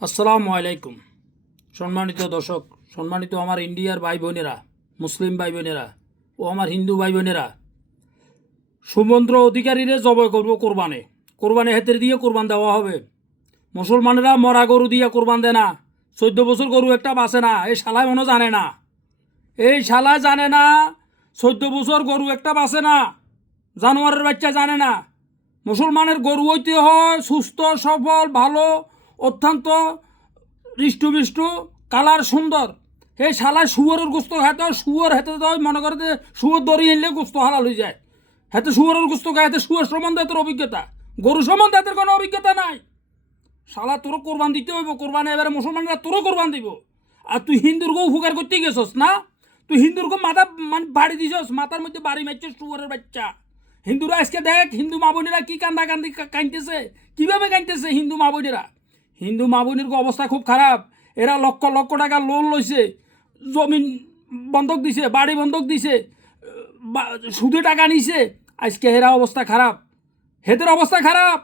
আসসালামু আলাইকুম। সম্মানিত দর্শক, সম্মানিত আমার ইন্ডিয়ার ভাই বোনেরা, মুসলিম ভাই বোনেরা ও আমার হিন্দু ভাই বোনেরা, সুমন্ত্র অধিকারীরে জবাই করবো কোরবানে। কোরবানে হাতের দিয়ে কোরবান দেওয়া হবে। মুসলমানেরা মরা গরু দিয়ে কোরবান দেয় না। 14 বছর গরু একটা বাঁচে না। এই শালায় মনে জানে না, এই শালায় জানে না 14 বছর গরু একটা বাঁচে না। জানোয়ারের বাচ্চা জানে না। মুসলমানের গরু হইতে হয় সুস্থ সবল ভালো, অত্যন্ত হৃষ্টপুষ্ট, কালার সুন্দর। এই শালায় শুয়োরের গোস্ত খাইতে হয়। শুয়োর হেতে মনে করে যে শুয়োর দড়ি এনলে গোস্ত হালাল হয়ে যায়। হাতে শুয়োরের গোস্ত খায়, হাতে শুয়োর সম্বন্ধে এত অভিজ্ঞতা। গরু সম্বন্ধে এত কোনো অভিজ্ঞতা নাই। শালা তোরও কোরবান দিতে হইব। কোরবানে এবারে মুসলমানরা তোরও কোরবান দিব। আর তুই হিন্দুর গো উপকার করতে গেছস না? তুই হিন্দুর গো মাথা মানে বাড়ি দিছস, মাথার মধ্যে বাড়ি মারছিস শুয়োরের বাচ্চা। হিন্দুরা আজকে দেখ হিন্দু মা বোনেরা কি কান্দা কান্দি কাঁদতেছে, কীভাবে কাঁদতেছে হিন্দু মা বোনেরা। হিন্দু মা বোনের অবস্থা খুব খারাপ। এরা লক্ষ লক্ষ টাকা লোন লইছে, জমিন বন্ধক দিছে, বাড়ি বন্ধক দিছে, সুদে টাকা নিছে। আজকে এরা অবস্থা খারাপ, হেদের অবস্থা খারাপ।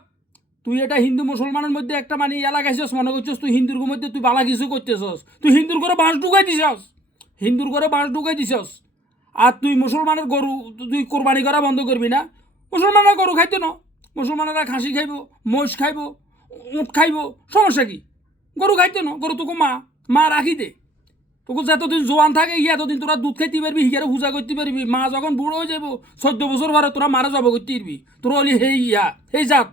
তুই এটা হিন্দু মুসলমানের মধ্যে একটা মানে এলাকাইছস, মনে করছিস তুই হিন্দুর মধ্যে তুই বালা কিছু করতেছস। তুই হিন্দুর ঘরে বাঁশ ঢুকাই দিছস, হিন্দুর ঘরে বাঁশ ঢুকাই দিছস। আর তুই মুসলমানের গরু তুই কোরবানি করা বন্ধ করবি না? মুসলমানরা গরু খাইতো না, মুসলমানেরা খাসি খাইব, মোষ খাইব, উঁট খাইব, সমস্যা কি? গরু খাইতো না, গরু তোকে মা রাখি দে। তোকে যতদিন জোয়ান থাকে এতদিন তোরা দুধ খাইতে পারবি, হিয়ারে পূজা করতে পারবি। মা যখন বুড়ো হয়ে যাব 14 বছর পরে তোরা মারা জব করতে পারবি। তোরা হলি সেই জাত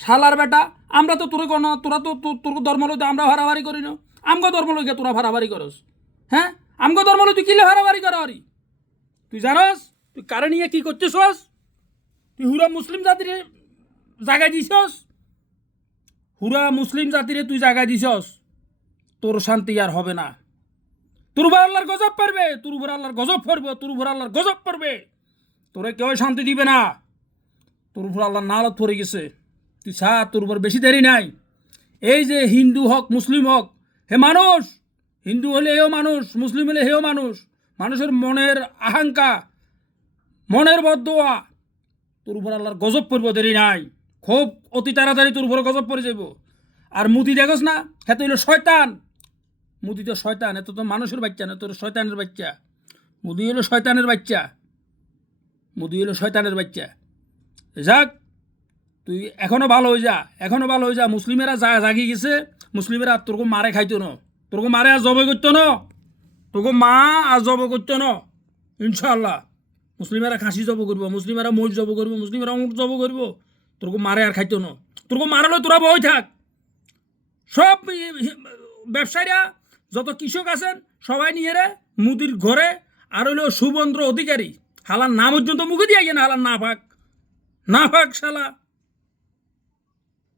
শালার বেটা। আমরা তো তোর না, তোরা তো তোর ধর্ম লইতে আমরা ভাড়াভাড়ি করি না। আমগো ধর্ম লইকে তোরা ভাড়াভাড়ি করস। হ্যাঁ, আমগো ধর্ম লই তুই কিলে ভাড়াভাড়ি কর? তুই জানস তুই কারে নিয়ে কি করতেছস? তুই হুরা মুসলিম জাতির জায়গায় দিছস, হুরা মুসলিম জাতিরে তুই জায়গায় দিছস। তোর শান্তি আর হবে না। তোর উপর আল্লাহর গজব পড়বে, তোর উপর আল্লাহর গজব পড়বে, তোর উপর আল্লাহর গজব পড়বে। তোরে কেউ শান্তি দিবে না। তোর উপর আল্লাহর নালত পড়ে গেছে। তুই তোর উপর বেশি দেরি নাই। এই যে হিন্দু হক মুসলিম হক, হে মানুষ, হিন্দু হলে হেও মানুষ, মুসলিম হলে হেও মানুষ। মানুষের মনের আকাঙ্ক্ষা, মনের বদদোয়া, তোর উপর আল্লাহর গজব পড়ব, দেরি নাই। খুব অতি তাড়াতাড়ি তোর উপরে গজব পড়ে যাব। আর মুদি দেখোস না, হ্যাঁ তো হইল শয়তান। মুদি তো শয়তান, এত তো মানুষের বাচ্চা না, তোর শয়তানের বাচ্চা। মুদি হলো শয়তানের বাচ্চা, মুদি হলো শয়তানের বাচ্চা। যাক, তুই এখনো ভালো হয়ে যা, এখনো ভালো হয়ে যা। মুসলিমেরা জাগি গেছে। মুসলিমেরা তোরকম মারে খাইতো না, তোরকম মারে আর জবে করতো না, তোরকম মা আর জবে করতো না। ইনশাল্লাহ মুসলিমেরা খাসি জব করবো, মুসলিমেরা মহিষ জব করবো, মুসলিমেরা উঁট জব করবো। তোরকম মারে আর খাইতো না। তোরকম মারালো তোরা বই থাক। সব ব্যবসায়ীরা যত কৃষক আছেন সবাই নিয়ে রে মুদির ঘরে। আর হইল সুমন্ত্র অধিকারী, হালার নাম পর্যন্ত মুখে দিয়ে গেছে না। হালার না ফাঁক শালা।